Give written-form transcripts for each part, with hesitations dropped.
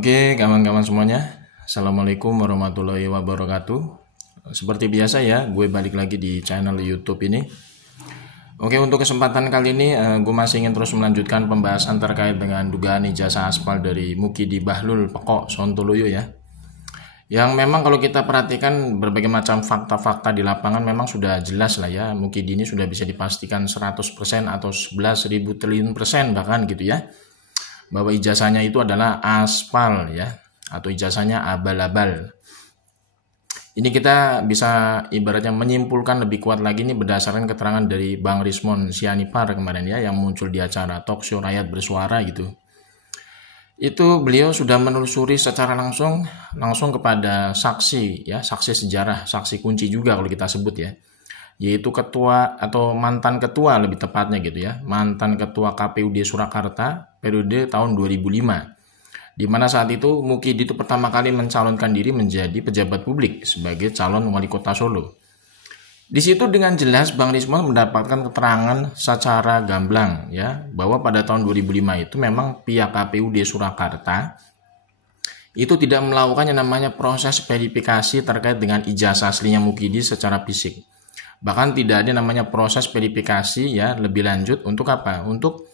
Oke, kawan-kawan semuanya. Assalamualaikum warahmatullahi wabarakatuh. Seperti biasa ya, gue balik lagi di channel YouTube ini. Oke, untuk kesempatan kali ini gue masih ingin terus melanjutkan pembahasan terkait dengan dugaan ijazah aspal dari Mukidi Bahlul Pekok Sontoloyo ya. Yang memang kalau kita perhatikan berbagai macam fakta-fakta di lapangan memang sudah jelas lah ya. Mukidi ini sudah bisa dipastikan 100% atau 11.000 triliun persen bahkan gitu ya, bahwa ijazahnya itu adalah aspal ya, atau ijazahnya abal-abal. Ini kita bisa ibaratnya menyimpulkan lebih kuat lagi nih berdasarkan keterangan dari Bang Rismon Sianipar kemarin ya, yang muncul di acara Talkshow Rakyat Bersuara gitu. Itu beliau sudah menelusuri secara langsung kepada saksi ya, saksi sejarah, saksi kunci juga kalau kita sebut ya, yaitu ketua atau mantan ketua lebih tepatnya gitu ya, mantan ketua KPUD Surakarta periode tahun 2005, di mana saat itu Mukidi itu pertama kali mencalonkan diri menjadi pejabat publik sebagai calon wali kota Solo. Di situ dengan jelas Bang Rismon mendapatkan keterangan secara gamblang ya, bahwa pada tahun 2005 itu memang pihak KPUD Surakarta itu tidak melakukan yang namanya proses verifikasi terkait dengan ijazah aslinya Mukidi secara fisik. Bahkan tidak ada namanya proses verifikasi ya lebih lanjut untuk apa? Untuk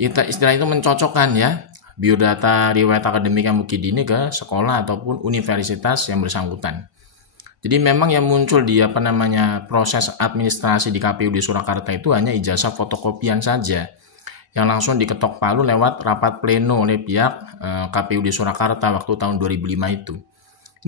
istilah itu mencocokkan ya biodata riwayat akademika Mukidi ini ke sekolah ataupun universitas yang bersangkutan. Jadi memang yang muncul di proses administrasi di KPUD Surakarta itu hanya ijazah fotokopian saja yang langsung diketok palu lewat rapat pleno oleh pihak KPUD Surakarta waktu tahun 2005 itu.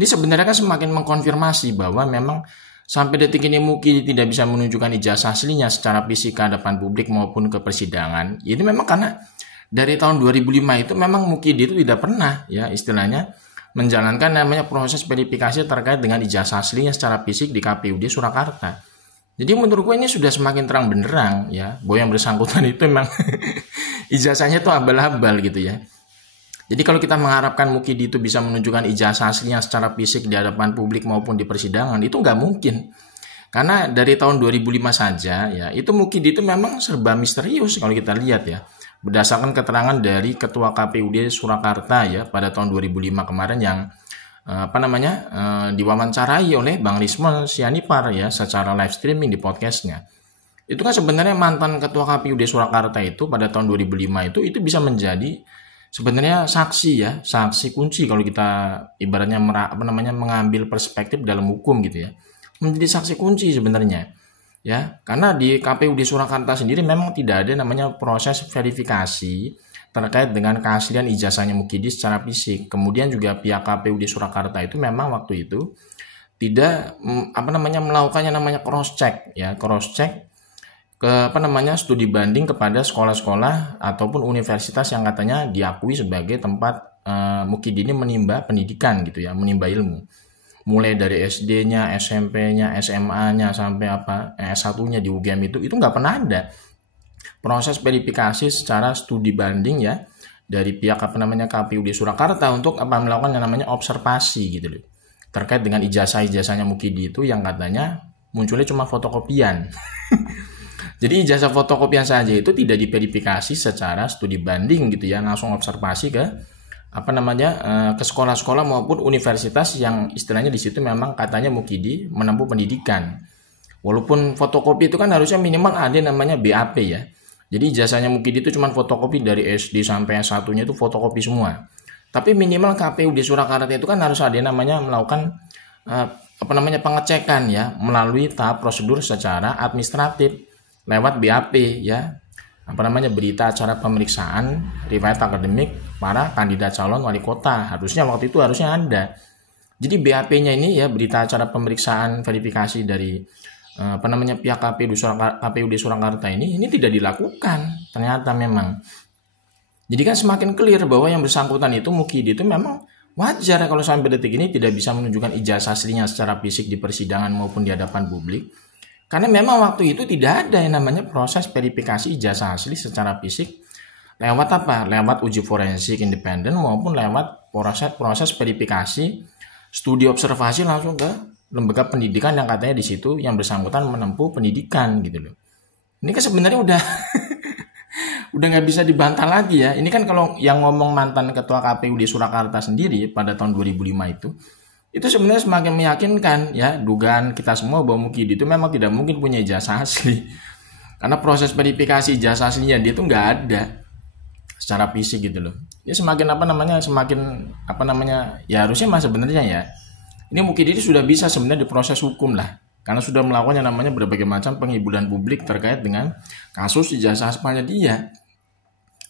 Ini sebenarnya kan semakin mengkonfirmasi bahwa memang sampai detik ini Mukidi tidak bisa menunjukkan ijazah aslinya secara fisik ke hadapan publik maupun ke persidangan. Ini memang karena dari tahun 2005 itu memang Mukidi itu tidak pernah ya istilahnya menjalankan namanya proses verifikasi terkait dengan ijazah aslinya secara fisik di KPUD Surakarta. Jadi menurut gue ini sudah semakin terang benderang ya, bahwa yang bersangkutan itu memang ijazahnya itu abal-abal gitu ya. Jadi kalau kita mengharapkan Mukidi itu bisa menunjukkan ijazah aslinya secara fisik di hadapan publik maupun di persidangan, itu nggak mungkin. Karena dari tahun 2005 saja ya, itu Mukidi itu memang serba misterius kalau kita lihat ya. Berdasarkan keterangan dari Ketua KPUD Surakarta ya pada tahun 2005 kemarin yang diwawancarai oleh Bang Rismon Sianipar ya secara live streaming di podcastnya. Itu kan sebenarnya mantan Ketua KPUD Surakarta itu pada tahun 2005 itu bisa menjadi sebenarnya saksi ya, saksi kunci kalau kita ibaratnya mengambil perspektif dalam hukum gitu ya. Menjadi saksi kunci sebenarnya. Ya, karena di KPUD Surakarta sendiri memang tidak ada namanya proses verifikasi terkait dengan keaslian ijazahnya Mukidi secara fisik. Kemudian juga pihak KPUD Surakarta itu memang waktu itu tidak melakukan yang namanya cross check ya, cross check ke studi banding kepada sekolah-sekolah ataupun universitas yang katanya diakui sebagai tempat Mukidi ini menimba pendidikan gitu ya, menimba ilmu. Mulai dari SD-nya, SMP-nya, SMA-nya sampai S1-nya di UGM itu nggak pernah ada proses verifikasi secara studi banding ya dari pihak KPUD Surakarta untuk melakukan yang namanya observasi gitu loh terkait dengan ijazahnya Mukidi itu yang katanya munculnya cuma fotokopian. Jadi ijazah fotokopian saja itu tidak diverifikasi secara studi banding gitu ya, langsung observasi ke ke sekolah-sekolah maupun universitas yang istilahnya di situ memang katanya Mukidi menempuh pendidikan. Walaupun fotokopi itu kan harusnya minimal ada namanya BAP ya. Jadi ijazahnya Mukidi itu cuma fotokopi dari SD sampai S1-nya itu fotokopi semua. Tapi minimal KPUD Surakarta itu kan harus ada namanya melakukan pengecekan ya melalui tahap prosedur secara administratif lewat BAP ya. Berita acara pemeriksaan riwayat akademik para kandidat calon wali kota. Harusnya waktu itu ada. Jadi BAP-nya ini ya berita acara pemeriksaan verifikasi dari pihak KPUD Surakarta ini tidak dilakukan ternyata memang. Jadi kan semakin clear bahwa yang bersangkutan itu Mukidi itu memang wajar kalau sampai detik ini tidak bisa menunjukkan ijazah aslinya secara fisik di persidangan maupun di hadapan publik. Karena memang waktu itu tidak ada yang namanya proses verifikasi ijazah asli secara fisik lewat lewat uji forensik independen maupun lewat proses verifikasi studi observasi langsung ke lembaga pendidikan yang katanya di situ yang bersangkutan menempuh pendidikan gitu loh. Ini kan sebenarnya udah udah nggak bisa dibantah lagi ya. Ini kan kalau yang ngomong mantan ketua KPU di Surakarta sendiri pada tahun 2005 itu sebenarnya semakin meyakinkan ya dugaan kita semua bahwa Mukidi itu memang tidak mungkin punya ijazah asli. Karena proses verifikasi ijazah aslinya dia tuh nggak ada secara fisik gitu loh. Ya semakin ya harusnya mah sebenarnya ya. Ini Mukidi itu sudah bisa sebenarnya diproses hukum lah. Karena sudah melakukan yang namanya berbagai macam penghiburan publik terkait dengan kasus ijazah aspalnya dia.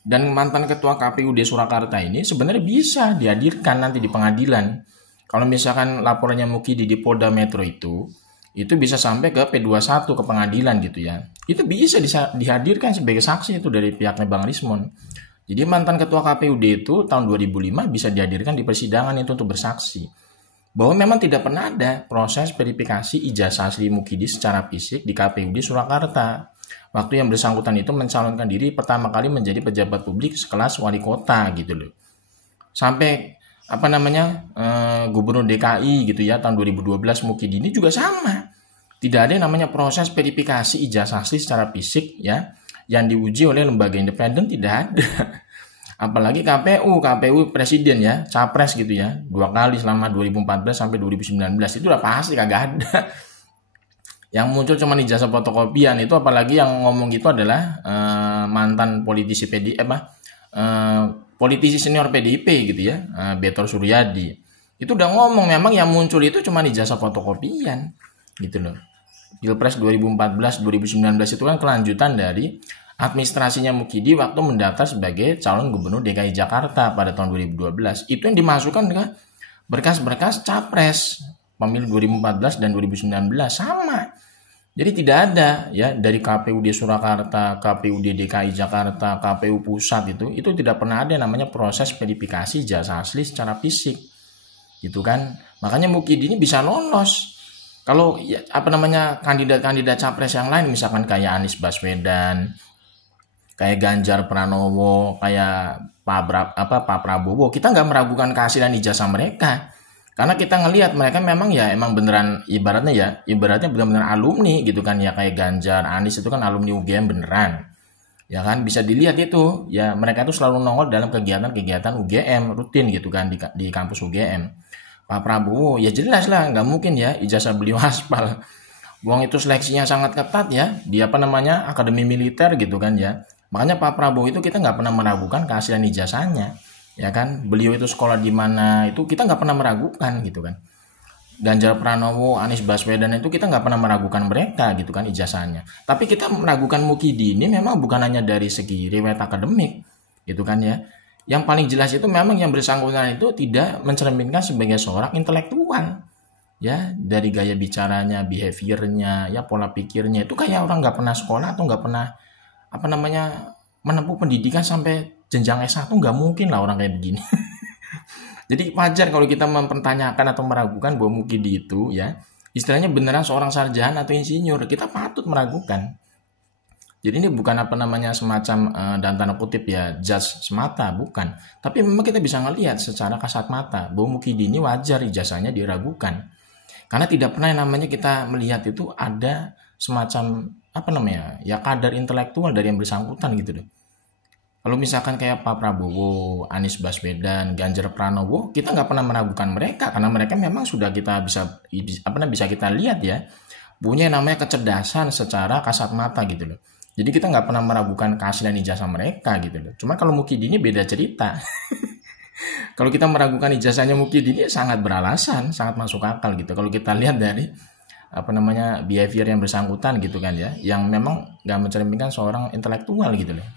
Dan mantan ketua KPUD Surakarta ini sebenarnya bisa dihadirkan nanti di pengadilan. Kalau misalkan laporannya Mukidi di Polda Metro itu bisa sampai ke P21 ke pengadilan gitu ya. Itu bisa dihadirkan sebagai saksi itu dari pihaknya Bang Rismon. Jadi mantan ketua KPUD itu tahun 2005 bisa dihadirkan di persidangan itu untuk bersaksi bahwa memang tidak pernah ada proses verifikasi ijazah asli Mukidi secara fisik di KPUD Surakarta. Waktu yang bersangkutan itu mencalonkan diri pertama kali menjadi pejabat publik sekelas wali kota gitu loh. Sampai Gubernur DKI gitu ya tahun 2012 Mukidi ini juga sama. Tidak ada yang namanya proses verifikasi ijazah asli secara fisik ya yang diuji oleh lembaga independen, tidak ada. Apalagi KPU presiden ya, capres gitu ya, 2 kali selama 2014 sampai 2019 itu udah pasti kagak ada. Yang muncul cuma ijazah fotokopian itu, apalagi yang ngomong gitu adalah mantan politisi politisi senior PDIP gitu ya, Betor Suryadi. Itu udah ngomong memang yang muncul itu cuma ijazah fotokopian gitu loh. Pilpres 2014 2019 itu kan kelanjutan dari administrasinya Mukidi waktu mendaftar sebagai calon gubernur DKI Jakarta pada tahun 2012. Itu yang dimasukkan ke berkas-berkas capres pemilu 2014 dan 2019 sama. Jadi tidak ada ya dari KPUD Surakarta, KPUD DKI Jakarta, KPU pusat itu tidak pernah ada namanya proses verifikasi ijazah asli secara fisik. Gitu kan. Makanya Mukidi ini bisa lolos. Kalau kandidat-kandidat capres yang lain misalkan kayak Anies Baswedan, kayak Ganjar Pranowo, kayak Pak Prabowo, kita nggak meragukan keaslian ijazah mereka. Karena kita ngelihat mereka memang ya emang beneran ibaratnya benar-benar alumni gitu kan ya, kayak Ganjar, Anies itu kan alumni UGM beneran. Ya kan bisa dilihat itu ya, mereka itu selalu nongol dalam kegiatan-kegiatan UGM rutin gitu kan di kampus UGM. Pak Prabowo ya jelas lah nggak mungkin ya ijazah beliau aspal. Wong itu seleksinya sangat ketat ya di akademi militer gitu kan ya. Makanya Pak Prabowo itu kita nggak pernah meragukan keaslian ijazahnya. Ya kan, beliau itu sekolah di mana itu kita nggak pernah meragukan gitu kan. Ganjar Pranowo, Anies Baswedan itu kita nggak pernah meragukan mereka gitu kan ijazahnya. Tapi kita meragukan Mukidi ini memang bukan hanya dari segi riwayat akademik gitu kan ya. Yang paling jelas itu memang yang bersangkutan itu tidak mencerminkan sebagai seorang intelektual. Ya, dari gaya bicaranya, behaviornya, ya pola pikirnya itu kayak orang nggak pernah sekolah atau nggak pernah menempuh pendidikan sampai jenjang S1, nggak mungkin lah orang kayak begini. Jadi wajar kalau kita mempertanyakan atau meragukan bahwa Mukidi itu ya istilahnya beneran seorang sarjana atau insinyur, kita patut meragukan. Jadi ini bukan semacam dalam tanda kutip ya judge semata, bukan. Tapi memang kita bisa ngelihat secara kasat mata bahwa Mukidi ini wajar ijazahnya diragukan. Karena tidak pernah yang namanya kita melihat itu ada semacam kadar intelektual dari yang bersangkutan gitu deh. Kalau misalkan kayak Pak Prabowo, Anies Baswedan, Ganjar Pranowo, kita nggak pernah meragukan mereka karena mereka memang sudah kita bisa kita lihat ya punya yang namanya kecerdasan secara kasat mata gitu loh. Jadi kita nggak pernah meragukan keaslian ijazah mereka gitu loh. Cuma kalau Mukidi ini beda cerita. Kalau kita meragukan ijazahnya Mukidi ini sangat beralasan, sangat masuk akal gitu. Kalau kita lihat dari behavior yang bersangkutan gitu kan ya, yang memang nggak mencerminkan seorang intelektual gitu loh.